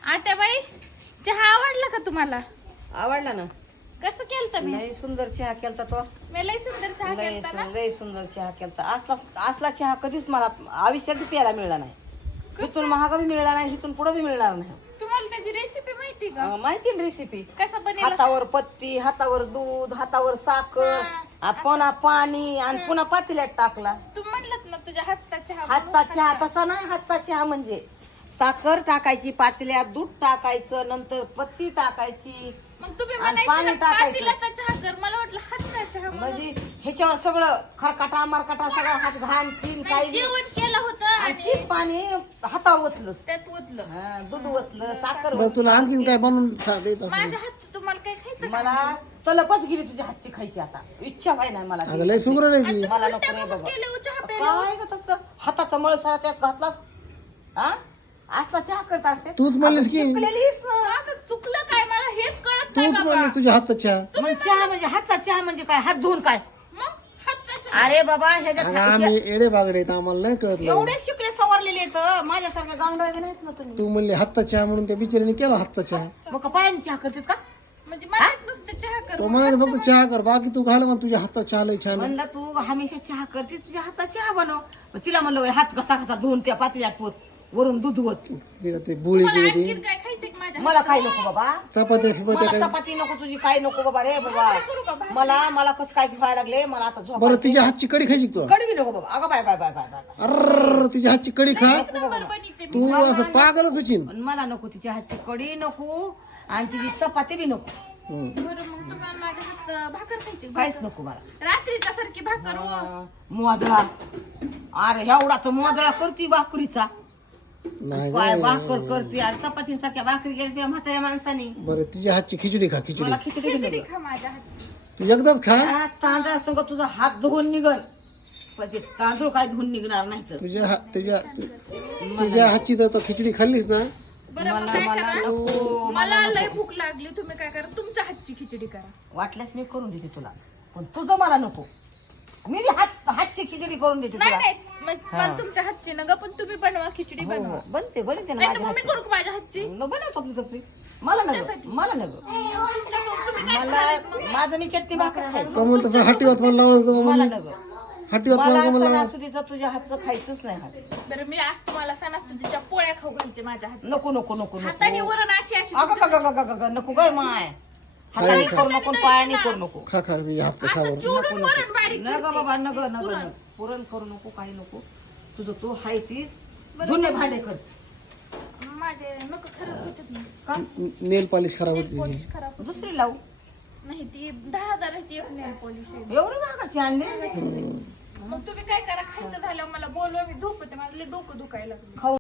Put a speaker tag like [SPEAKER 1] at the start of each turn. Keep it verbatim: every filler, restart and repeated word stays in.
[SPEAKER 1] आता बाई चहा आवडला का तुम्हाला?
[SPEAKER 2] आवडला ना.
[SPEAKER 1] कसं केलता मी?
[SPEAKER 2] लय सुंदर चहा केलता तो.
[SPEAKER 1] मी लय सुंदर चहा
[SPEAKER 2] लय
[SPEAKER 1] केलता ना.
[SPEAKER 2] लय सुंदर चहा केलता. असला असला चहा कधीच मला आयुष्यात प्यायला मिळाला नाही. तिथून महाग बी मिळणार नाही, तिथून पुढे बी मिळणार नाही.
[SPEAKER 1] तुम्हाला त्याची रेसिपी माहिती का?
[SPEAKER 2] अं, माहिती ना रेसिपी.
[SPEAKER 1] कसं बनेल?
[SPEAKER 2] हातावर पत्ती, हातावर दूध, हातावर साखर, आ, पुन्हा पाणी आणि पुन्हा पातेल्यात टाकला.
[SPEAKER 1] तू म्हणलत ना तुझ्या हातचा चहा.
[SPEAKER 2] हातचा चहा तसा नाही. हातचा चहा म्हणजे साखर टाकायची, पातेल्यात दूध टाकायचं, नंतर पत्ती टाकायची,
[SPEAKER 1] मग तुम्ही
[SPEAKER 2] आणि
[SPEAKER 1] म्हणायचं
[SPEAKER 2] पाणी
[SPEAKER 1] ना,
[SPEAKER 2] टाकायचं.
[SPEAKER 1] पातेल्याचा चहा कर. मला वाटलं हातचा चहा म्हणून.
[SPEAKER 2] म्हणजे ह्याच्यावर सगळं खरकाटा मारकाटा सगळं हात घाण तीन
[SPEAKER 1] नाही,
[SPEAKER 2] काही
[SPEAKER 1] जेवण केलं होतं
[SPEAKER 2] आणि
[SPEAKER 1] आणि
[SPEAKER 2] तीच पाणी हातावर ओतलं.
[SPEAKER 1] त्यात ओतलं.
[SPEAKER 2] हा, दूध ओतलं, साखर
[SPEAKER 3] बरं, तुला
[SPEAKER 2] ओतली.
[SPEAKER 3] आणखीन काय बनवून खा- देत असं?
[SPEAKER 1] माझ्या हातचं तुम्हाला काय खायचं का?
[SPEAKER 2] मला तलपच गेली तुझ्या हातची खायची. आता इच्छा व्हाय नाही मला
[SPEAKER 3] अगं लय सुंदर नाही ती.
[SPEAKER 2] मला नको
[SPEAKER 1] उलट्या
[SPEAKER 2] रे
[SPEAKER 1] बघून
[SPEAKER 2] बाबा.
[SPEAKER 1] केलं हो चहा प्यायला.
[SPEAKER 2] काय ग तसं हाताचा मळ सारा त्यात घातलास? हा असला चहा करत असते.
[SPEAKER 3] तूच म्हणलीस की-
[SPEAKER 2] अगं, शिकलेलीस ना.
[SPEAKER 1] आता चुकलं काय मला हेच कळत नाही
[SPEAKER 3] तूच
[SPEAKER 1] बाबा.
[SPEAKER 3] म्हणली तुझ्या हातचा चहा.
[SPEAKER 2] मग चहा म्हणजे हातचा चहा म्हणजे काय? हात धुवून काय?
[SPEAKER 1] मग हातचा चहा.
[SPEAKER 2] अरे बाबा
[SPEAKER 3] अगं
[SPEAKER 2] ह्याच्यात
[SPEAKER 3] आम्ही एडे बागडे आहेत, आम्हाला नाही कळत लय.
[SPEAKER 2] एवढे शिकले सवरलेले आहेत माझ्यासारख्या गावंडळे नाहीत ना तुम्ही.
[SPEAKER 3] तू म्हणली हातचा चहा म्हणून त्या बिचारीने केला हातचा चहा.
[SPEAKER 2] मग का पायाने चहा करतात का?
[SPEAKER 1] म्हणजे मला नुसतं चहा कर.
[SPEAKER 3] तो म्हणायचं फक्त चहा कर, बाकी तू घाल मग तुझ्या हातचा चहा लय छान आहे.
[SPEAKER 2] म्हणलं तू हमेशा चहा करते, तुझ्या हातात चहा बनव. मग तिला म्हणलं "वय, हात कसा कसा धुवून त्या पातेल्यात पोत वरून दूध होत.
[SPEAKER 3] तिला ते बुळी
[SPEAKER 1] मला
[SPEAKER 3] गेली
[SPEAKER 1] आणखीन काय खायचंय का माझ्या
[SPEAKER 2] मला काही नको बाबा.
[SPEAKER 3] चपात्या फिपात्या
[SPEAKER 2] मला
[SPEAKER 3] काय.
[SPEAKER 2] चपाती नको, तुझी काही नको बाबा रे बाबा.
[SPEAKER 1] काय करू बाबा?
[SPEAKER 2] मला मला कसं काय व्हायला लागले. मला आता झोप
[SPEAKER 3] बरं तिच्या हातची कडी खायची का तुला?
[SPEAKER 2] कडवी नको बाबा. अगं bye bye bye bye bye bye.
[SPEAKER 3] अर्र तिच्या हातची कडी खा.
[SPEAKER 1] एक नंबर बनवते मी.
[SPEAKER 3] तू असं पागलच होशील.
[SPEAKER 2] पण मला नको तिच्या हातची कडी नको आणि तिची चपाती बी नको.
[SPEAKER 3] हम्म.
[SPEAKER 1] बरं मग तुम्हाला माझ्या हात भाकर खायची का?
[SPEAKER 2] काहीच नको मला.
[SPEAKER 1] रात्रीच्या सारखी भाकर हो.
[SPEAKER 2] अं, मोदळा. अरे एवढा तर मोदळा करती भाकरीचा.
[SPEAKER 3] नाही
[SPEAKER 2] काय
[SPEAKER 3] गं.
[SPEAKER 2] भाकर करते आणि चपातीसारख्या भाकरी केल्या म्हाताऱ्या माणसाने.
[SPEAKER 3] बरं तिच्या हातची खिचडी खा खिचडी.
[SPEAKER 2] मला खिचडी
[SPEAKER 1] खिचडी
[SPEAKER 2] दिली.
[SPEAKER 1] खा माझ्या हातची.
[SPEAKER 3] तू एकदाच खा.
[SPEAKER 2] तांदळा संग तुझा हात धुवून निघल, पण ते तांदूळ काय धुवून निघणार नाही तर.
[SPEAKER 3] तुझ्या हात तुझ्या तुझ्या हातची तर तो खिचडी खाल्लीस ना.
[SPEAKER 1] बरं मग
[SPEAKER 2] मला
[SPEAKER 1] काय
[SPEAKER 2] मला
[SPEAKER 1] करा?
[SPEAKER 2] नको.
[SPEAKER 1] मला लय भूक लागली. तुम्ही काय करा, तुमच्या हातची खिचडी करा.
[SPEAKER 2] वाटल्यास मी करून देते तुला, पण तुझं मला नको. मी बी हात हातची खिचडी करून देते
[SPEAKER 1] नाही
[SPEAKER 2] तुला.
[SPEAKER 1] नाही मग मला तुमच्या हातची नका, पण तुम्ही बनवा खिचडी
[SPEAKER 2] हो,
[SPEAKER 1] बनवा.
[SPEAKER 2] हो. बनते बनते ना
[SPEAKER 1] नाही तर
[SPEAKER 2] माझ्या
[SPEAKER 1] मग मी
[SPEAKER 2] हातची.
[SPEAKER 1] करू का माझ्या हातची?
[SPEAKER 2] न बनवतो आपली तपली. मला नको, मला नको.
[SPEAKER 1] तुमच्याकडून तुम्ही काय
[SPEAKER 2] मला
[SPEAKER 1] करणार आहेत मग?
[SPEAKER 2] माझं मी चटणी भाकर खाईल.
[SPEAKER 3] कमल तसं हाटीवात मला लावलं
[SPEAKER 2] मला नको.
[SPEAKER 3] हाटीवात
[SPEAKER 2] मला
[SPEAKER 3] मला
[SPEAKER 2] सणासुदीचं तुझ्या हातचं खायचंच नाही हात.
[SPEAKER 1] बरं मी आज तुम्हाला सणासुदीच्या पोळ्या खाऊ घालते माझ्या हात.
[SPEAKER 2] नको नको नको
[SPEAKER 1] हाताने
[SPEAKER 2] नको.
[SPEAKER 1] वरण अशी अशी
[SPEAKER 2] अगं गं गं गं गं नको गाय माय. हाताने करू नको, पायाने करू नको.
[SPEAKER 3] खा खा तुझ्या हातचं खा
[SPEAKER 1] असं
[SPEAKER 3] बरं.
[SPEAKER 1] चिवडून वरण बारीक
[SPEAKER 2] न ग
[SPEAKER 1] करते.
[SPEAKER 2] बाबा न ग न ग
[SPEAKER 1] पुरण.
[SPEAKER 2] न. पुरण करू नको, काही नको. तुझं तू हायचीच धुणे भांडे कर.
[SPEAKER 1] माझे नक खराब होतात ना.
[SPEAKER 2] का
[SPEAKER 3] नेल पॉलिश खराब होती तिची.
[SPEAKER 1] पॉलिश खराब होते.
[SPEAKER 2] दुसरी लावू?
[SPEAKER 1] नाही ती दहा हजाराची एक नेल पॉलिश आहे.
[SPEAKER 2] एवढी महागाची आणली?
[SPEAKER 1] मग तुम्ही काय करा, खायचं झालं मला बोलवा, मी झोपते, मला लय डोकं दुखायला लागलं.
[SPEAKER 2] खाऊ